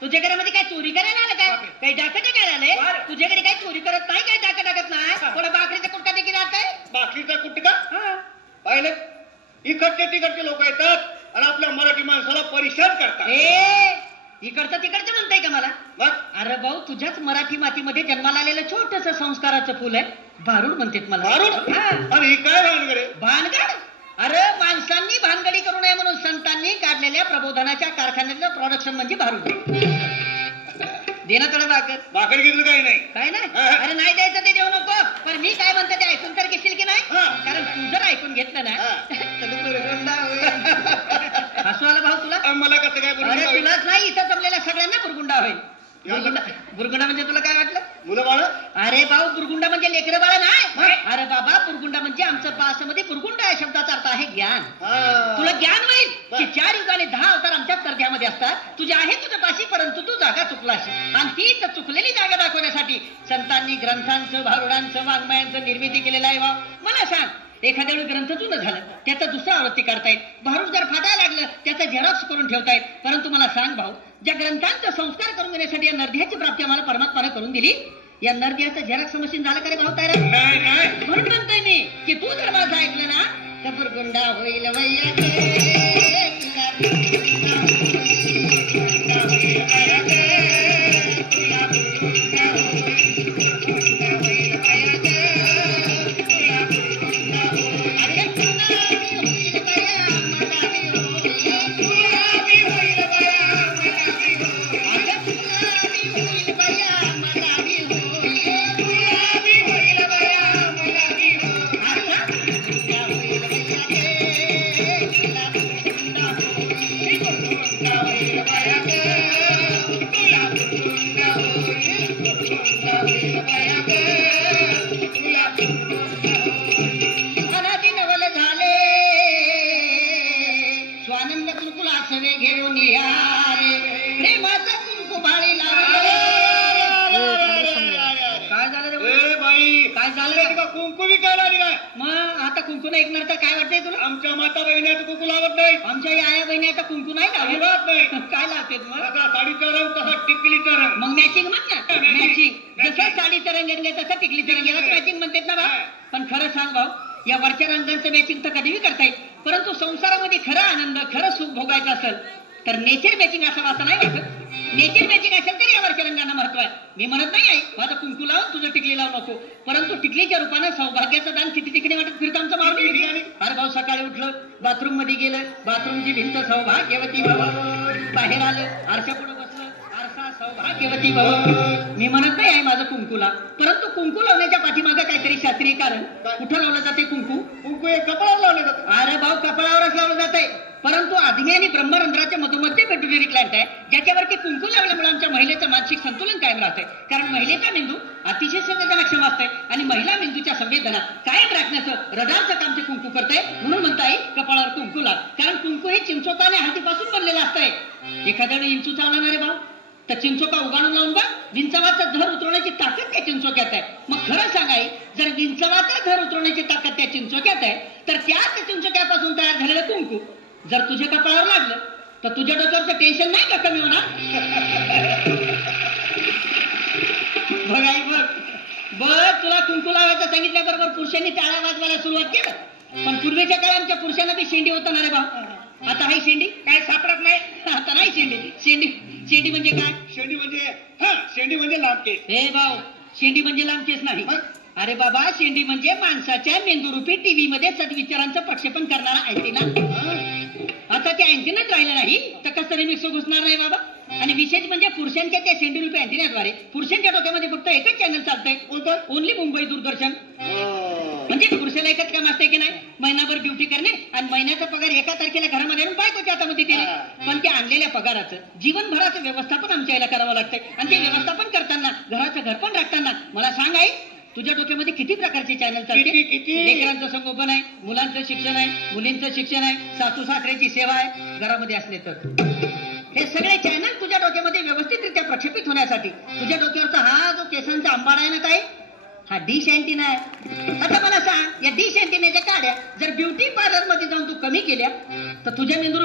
तुझ्या घरामध्ये काय चोरी करायला आलं काय? काही डाकं टाकायला आले? तुझ्याकडे काही चोरी करत नाही, काय डाकं टाकत नाही? कोणा भाकरीचा कुटका देखील राहत काय? भाकरीचा कुटका पाहिलं, इकडचे तिकडचे लोक येतात आणि आपल्या मराठी माणसाला परेशान करतात. इकडचं तिकडचं म्हणताय का मला? अरे भाऊ, तुझ्याच मराठी मातीमध्ये जन्माला आलेलं छोटस संस्काराचं फुल आहे, भारूड म्हणतात मला. भारूड? आणि ही काय भानगड आहे? भानगड? अरे माणसांनी भानगडी करू नये म्हणून संतांनी काढलेल्या प्रबोधनाच्या कारखान्यातलं प्रोडक्शन म्हणजे भारूड. देणं थोडं भाकर. भाकर घेतलं काही नाही. काय नाही? अरे नाही द्यायचं ते देऊ नको, पण मी काय म्हणतो ते ऐकून तर घेशील की नाही? कारण तू जर ऐकून घेतलं ना हसू आला भाऊ तुला? मला कसं काय? अरे तुलाच नाही, इथं जमलेल्या सगळ्यांना बुरगुंडा होईल. बुरगुंडा म्हणजे तुला काय वाटलं? मुलं बाळ? अरे भाऊ, बुरगुंडा म्हणजे लेकरं बाळ नाही. अरे बाबा, बुरगुंडा म्हणजे आमचं भाषेमध्ये बुरगुंडा या शब्दाचा अर्थ आहे ज्ञान. तुला ज्ञान होईल की 4 युगाने 10 अवतार आमच्याच करत्यामध्ये असतात. तुझे आहे तुझ्या पाशी, परंतु तू जागा चुकलाशी, आणि तीच चुकलेली जागा दाखवण्यासाठी संतांनी ग्रंथांचं, भारुडांचं, वाङ्मयांचं निर्मिती केलेलं आहे. भाऊ मला सांग, एखाद्या वेळी ग्रंथ जुनं झालं, त्याचा दुसरा आवृत्ती करतायत, भारूड जर फाटायला लागलं त्याचा झेरॉक्स करून ठेवतायत. परंतु मला सांग भाऊ, ज्या ग्रंथांचा संस्कार करून घेण्यासाठी या नरदेहाची प्राप्ती आम्हाला परमात्माने करून दिली, या नरदेहाचं झेरॉक्स मशीन झालं का रे भाऊ तयार? म्हणून म्हणतोय मी की तू जर माझं ऐकलं ना तर बुरगुंडा होईल कुंकू विकायला आली काय? मग आता कुंकू नाही ऐकणार तर काय वाटतंय तुला? आमच्या माता बहिणी कुंकू लावत नाही. आमच्या आया बहिणी आता कुंकू नाही लावत नाही. काय लावते मग? साडीचा रंग तसा टिकलीचा रंग. मग मॅचिंग म्हण ना. मॅचिंग जसं साडीचा रंग रंग तसं टिकलीचा रंग याला मॅचिंग म्हणतात ना भाऊ. पण खरं सांग भाऊ, या वरच्या रंगांचं मॅचिंग तर कधीही करता येईल, परंतु संसारामध्ये खरा आनंद, खरं सुख भोगायचं असेल तर नेचर मॅचिंग असं नाही वाटत. नेचर मॅचिंग असेल तर या वरच्या रंगांना महत्व आहे. मी म्हणत नाही आहे माझं कुंकू लावून तुझं टिकली लावू नको, परंतु टिकलीच्या रूपानं सौभाग्याचं दान किती तिकडे वाटत फिरतं आमचं मारून. अरे भाऊ, सकाळी उठलं, बाथरूम मध्ये गेलं, बाथरूमची भिंत सौभाग्यवती भव, बाहेर आलं, आरशा पुढे बसलं, आरसा सौभाग्यवती भव. मी म्हणत नाही आहे माझं कुंकूला, परंतु कुंकू लावण्याच्या पाठीमागं काहीतरी शास्त्रीय कारण. कुठं लावलं जाते कुंकू? कुंकू हे कपाळावर लावलं जातं. अरे भाऊ, कपाळावरच लावलं जात आहे, परंतु आग्नेय आणि ब्रह्मरंध्राच्या मधोमध्ये पेट्युटरी ग्लँड आहे, ज्याच्यावरती कुंकू लावल्यामुळे आमच्या महिलेचं मानसिक संतुलन कायम राहते. कारण महिलेचा मेंदू अतिशय संवेदनाक्षम असते आणि महिला मेंदूच्या संवेदना कायम राखण्याचं रडारचं काम ते कुंकू करते. म्हणून म्हणता येईल कपाळावर कुंकू लाव. कारण कुंकू हे चिंचोका आणि हळदीपासून बनलेलं असतंय. एखाद्या वेळी इंचू चावला रे भाऊ तर चिंचोका उगाडून लावून बघ, विंचवाचा धर उतरवण्याची ताकद त्या चिंचोक्यात आहे. मग खरं सांगाय, जर विंचवाचा धर उतरवण्याची ताकद त्या चिंचोक्यात आहे, तर त्याच चिंचोक्यापासून तयार झालेलं कुंकू जर तुझ्या कपाळावर लागलं तर तुझ्या डोक्यावरचं टेन्शन नाही का कमी होणार? बघ आई बघ, तुला कुंकू लावायचं सांगितल्याबरोबर पुरुषांनी टाळ्या वाजवायला सुरुवात केलं. पण पूर्वीच्या काळात आमच्या पुरुषांना बी शेंडी होता ना रे भाऊ. आता हाय शेंडी काय सापडत नाही. आता नाही शेंडी. शेंडी म्हणजे काय? शेंडी म्हणजे लांब केस. हे भाऊ, शेंडी म्हणजे लांब केस नाही. अरे बाबा, शेंडी म्हणजे माणसाच्या मेंदूरूपी टीव्ही मध्ये सद्विचारांचं प्रक्षेपण करणारा अँटेना. आता त्या अँटेनाच राहिलं नाही तर कसं रिमिक्स घुसणार नाही बाबा. आणि विशेष म्हणजे पुरुषांच्या त्या शेंडीरूपी अँटेनाद्वारे पुरुषांच्या डोक्यामध्ये फक्त एकच चॅनल चालतंय. कोणतं? ओनली मुंबई दूरदर्शन. म्हणजे पुरुषाला एकच काम असते की नाही, महिनाभर ड्युटी करणे आणि महिन्याचा पगार एका तारखेला घरामध्ये आणून बायकोच्या हातामध्ये देणे. पण त्या आणलेल्या पगाराचं जीवनभराचं व्यवस्थापन आमच्या याला करावं लागतंय. आणि ते व्यवस्थापन करताना घराचं घर पण राखताना मला सांग आई, तुझ्या डोक्यामध्ये किती प्रकारचे चॅनल चालते? किती? लेकरांचं संगोपन आहे, मुलांचं शिक्षण आहे, मुलींचं शिक्षण आहे, सासू सासऱ्याची सेवा आहे घरामध्ये असले तर. हे सगळे चॅनल तुझ्या डोक्यामध्ये व्यवस्थितरित्या प्रक्षेपित होण्यासाठी तुझ्या डोक्यावरचा हा जो केसांचा आंबाडा आहे ना काय, हा डिश अँटिना आहे. आता मला सांग, या डिश अँटिनाच्या काड्या जर ब्युटी पार्लर मध्ये जाऊन तू कमी केल्या तर तुझ्या मेंदूर